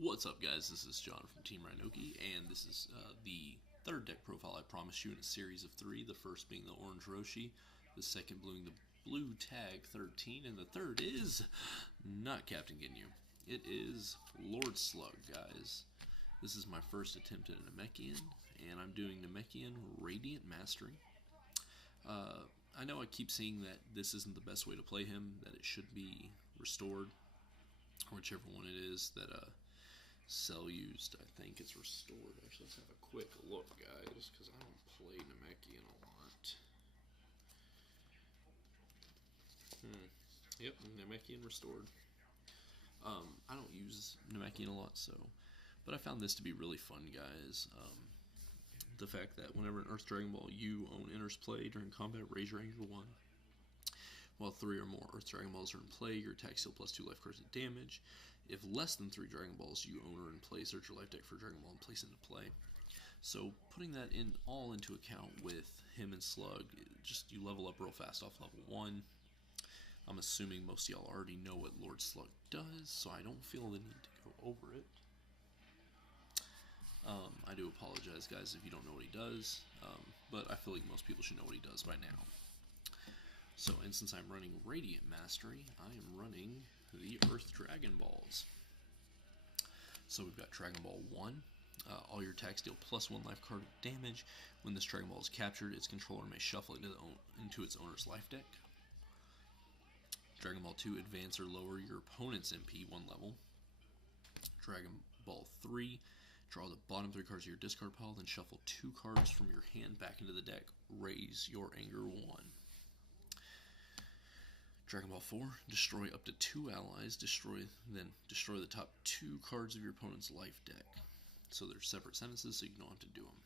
What's up, guys? This is John from Team Namekian, and this is the third deck profile I promised you in a series of three. The first being the Orange Roshi, the second being the Blue Tag 13, and the third is not Captain Ginyu. It is Lord Slug, guys. This is my first attempt at a Namekian, and I'm doing Namekian Radiant Mastery. I know I keep saying that this isn't the best way to play him, that it should be restored, or whichever one it is that Cell used. I think it's restored. Actually, let's have a quick look, guys, because I don't play Namekian a lot. Yep, Namekian restored. I don't use Namekian a lot, but I found this to be really fun, guys. The fact that whenever an Earth Dragon Ball you own enters play during combat, raise your anger 1. While 3 or more Earth Dragon Balls are in play, your attack steal plus 2 life cards of damage. If less than 3 Dragon Balls you own are in play, search your life deck for a Dragon Ball and place it into play. So putting that all into account with him and Slug, you level up real fast off level 1. I'm assuming most of y'all already know what Lord Slug does, so I don't feel the need to go over it. I do apologize, guys, if you don't know what he does, but I feel like most people should know what he does by now. So, and since I'm running Radiant Mastery, I am running the Earth Dragon Balls. So we've got Dragon Ball 1. All your attacks deal plus 1 life card of damage. When this Dragon Ball is captured, its controller may shuffle it into its owner's life deck. Dragon Ball 2, advance or lower your opponent's MP 1 level. Dragon Ball 3, draw the bottom 3 cards of your discard pile, then shuffle 2 cards from your hand back into the deck. Raise your anger 1. Dragon Ball 4, destroy up to 2 allies, then destroy the top 2 cards of your opponent's life deck. So they're separate sentences, so you don't have to do them.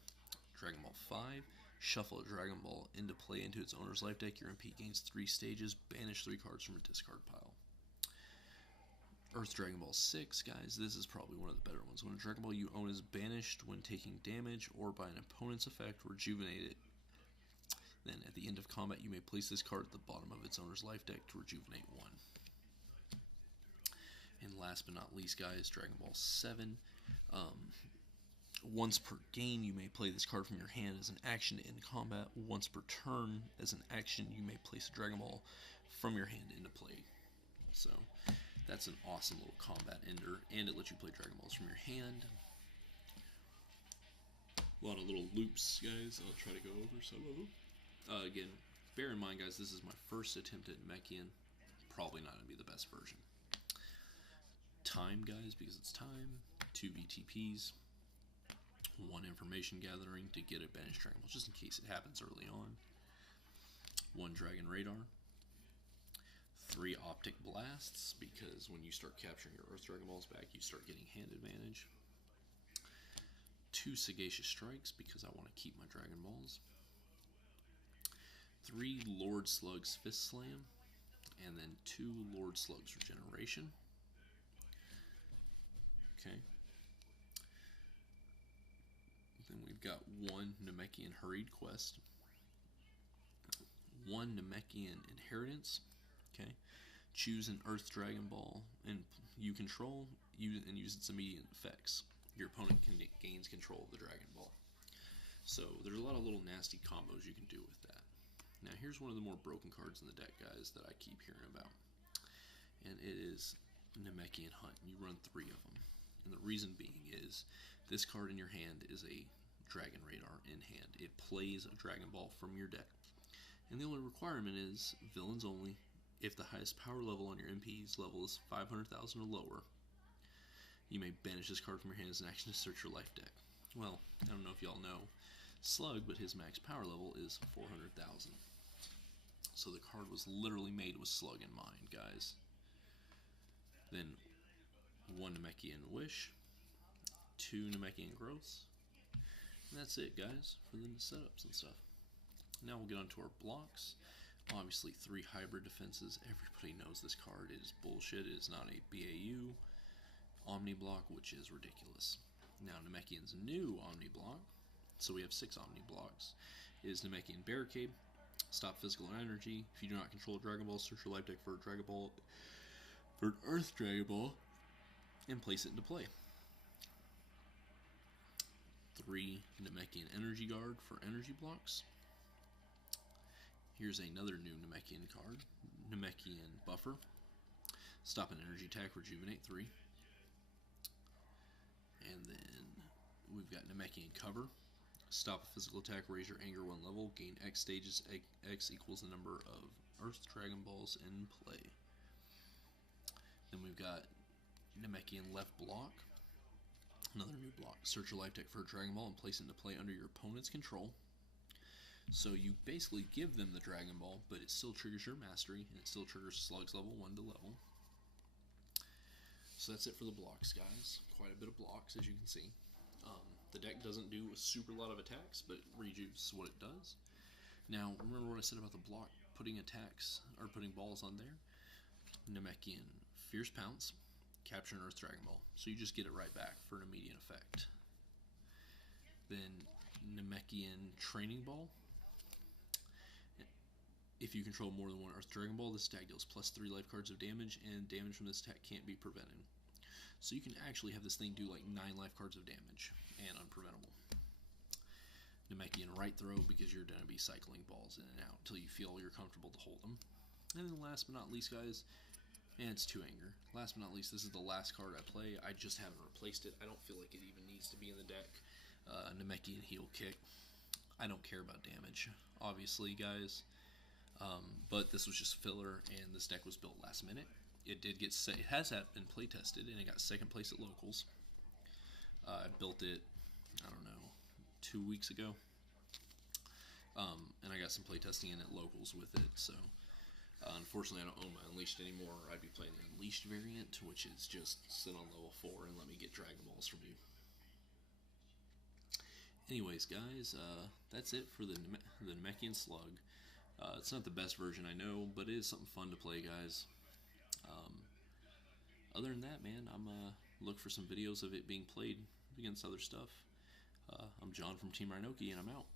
Dragon Ball 5, shuffle a Dragon Ball into play into its owner's life deck. Your MP gains 3 stages, banish 3 cards from a discard pile. Earth Dragon Ball 6, guys, this is probably one of the better ones. When a Dragon Ball you own is banished when taking damage or by an opponent's effect, rejuvenate it. Then, at the end of combat, you may place this card at the bottom of its owner's life deck to rejuvenate 1. And last but not least, guys, Dragon Ball 7. Once per game, you may play this card from your hand as an action to end combat. Once per turn, as an action, you may place a Dragon Ball from your hand into play. So, that's an awesome little combat ender, and it lets you play Dragon Balls from your hand. A lot of little loops, guys. I'll try to go over some of them. Again, bear in mind, guys, this is my first attempt at Namekian. Probably not going to be the best version. Time, guys, because it's time. 2 VTPs. 1 information gathering to get a banished Dragon Ball, just in case it happens early on. 1 Dragon Radar. 3 Optic Blasts, because when you start capturing your Earth Dragon Balls back, you start getting hand advantage. 2 Sagacious Strikes, because I want to keep my Dragon Balls. 3 Lord Slug's Fist Slam, and then 2 Lord Slug's Regeneration. Okay. Then we've got 1 Namekian Hurried Quest, 1 Namekian Inheritance. Okay. Choose an Earth Dragon Ball and you control, and use its immediate effects. Your opponent gains control of the Dragon Ball. So there's a lot of little nasty combos you can do with that. Now here's one of the more broken cards in the deck, guys, that I keep hearing about. And it is Namekian Hunt. You run 3 of them. And the reason being is this card in your hand is a Dragon Radar in hand. It plays a Dragon Ball from your deck. And the only requirement is villains only. If the highest power level on your MP's level is 500,000 or lower, you may banish this card from your hand as an action to search your life deck. Well, I don't know if y'all know Slug, but his max power level is 400,000. So the card was literally made with Slug in mind, guys. Then 1 Namekian Wish, 2 Namekian Growths, and that's it, guys, for the setups and stuff. Now we'll get onto our blocks. Obviously 3 Hybrid Defenses. Everybody knows this card. It is bullshit. It is not a BAU Omni block, which is ridiculous. Now Namekian's new Omni block, so we have 6 Omni blocks, is Namekian Barricade. Stop physical energy. If you do not control a Dragon Ball, search your life deck for a Dragon Ball, for an Earth Dragon Ball, and place it into play. 3 Namekian Energy Guard for energy blocks. Here's another new Namekian card, Namekian Buffer. Stop an energy attack, rejuvenate 3. And then we've got Namekian Cover. Stop a physical attack, raise your anger 1 level, gain X stages, X equals the number of Earth Dragon Balls in play. Then we've got Namekian Left Block. Another new block. Search your life deck for a Dragon Ball and place it into play under your opponent's control. So you basically give them the Dragon Ball, but it still triggers your mastery, and it still triggers Slug's level 1 to level. So that's it for the blocks, guys. Quite a bit of blocks, as you can see. The deck doesn't do a super lot of attacks, but rejuves what it does. Now, remember what I said about the block putting attacks, or putting balls on there? Namekian Fierce Pounce, capture an Earth Dragon Ball. So you just get it right back for an immediate effect. Then Namekian Training Ball. If you control more than 1 Earth Dragon Ball, this attack deals +3 life cards of damage, and damage from this attack can't be prevented. So you can actually have this thing do like 9 life cards of damage, and unpreventable. Namekian Right Throw, because you're going to be cycling balls in and out until you feel you're comfortable to hold them. And then last but not least, guys, and it's 2 Anger. Last but not least, this is the last card I play. I just haven't replaced it. I don't feel like it even needs to be in the deck. Namekian Heel Kick. I don't care about damage, obviously, guys. But this was just filler, and this deck was built last minute. It did get it has been play tested, and it got 2nd place at locals. I built it, I don't know, 2 weeks ago, and I got some play testing in at locals with it. So unfortunately, I don't own my Unleashed anymore. I'd be playing the Unleashed variant, which is just sit on level 4 and let me get Dragon Balls from you. Anyways, guys, that's it for the Namekian Slug. It's not the best version, I know, but it is something fun to play, guys. Other than that, man, I'm look for some videos of it being played against other stuff. I'm John from Team Rhinoki, and I'm out.